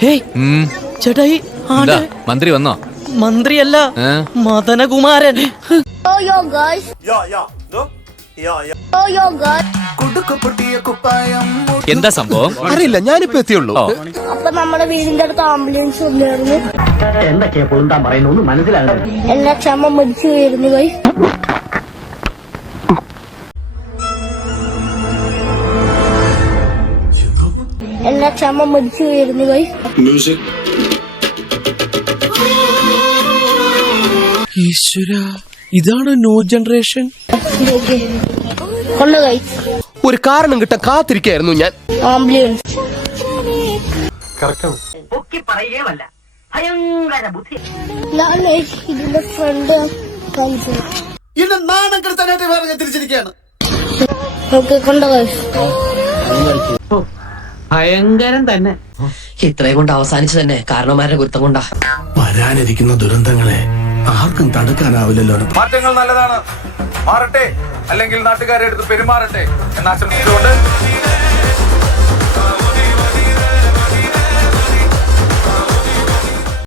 ചേട്ടായി മന്ത്രി വന്നോ? മന്ത്രിയല്ല, മദനകുമാരൻ. എന്താ സംഭവം? അറിയില്ല, ഞാനിപ്പോ എത്തിയുള്ളൂ. അപ്പൊ നമ്മുടെ വീടിന്റെ അടുത്ത് ആംബുലൻസ് വന്നായിരുന്നു. എന്തൊക്കെയാ പൊളുന്താൻ പറയുന്നു മനസ്സിലാകുന്നു. എല്ലാ ക്ഷമ മരിച്ചു പോയിരുന്നു കൈ. എല്ലാ ക്ഷമ മരിച്ചു പോയിരുന്നു കൈ. ഈശ്വര, ഇതാണ് ന്യൂ ജനറേഷൻ. കൊണ്ട കൈ. ഒരു കാരണം കിട്ടാൻ കാത്തിരിക്കായിരുന്നു ഞാൻ. ആംബുലൻസ് ഞാൻ ഇതിന്റെ ഫ്രണ്ട് നാണം കെടുത്താനായിട്ട് തിരിച്ചിരിക്കുകയാണ്. കൊണ്ട കൈ. ഭയങ്കരം തന്നെ. ഇത്രയും കൊണ്ട് അവസാനിച്ചു തന്നെ കാരണവന്മാരുടെ ഗുരുത്തം കൊണ്ടാ. വരാനിരിക്കുന്ന ദുരന്തങ്ങളെ ആർക്കും തടുക്കാനാവില്ലല്ലോ. മാറ്റങ്ങൾ നല്ലതാണ്, മാറട്ടെ, അല്ലെങ്കിൽ നാട്ടുകാരെ അടുത്ത് പെരുമാറട്ടെ എന്നാശംസിച്ചുകൊണ്ട്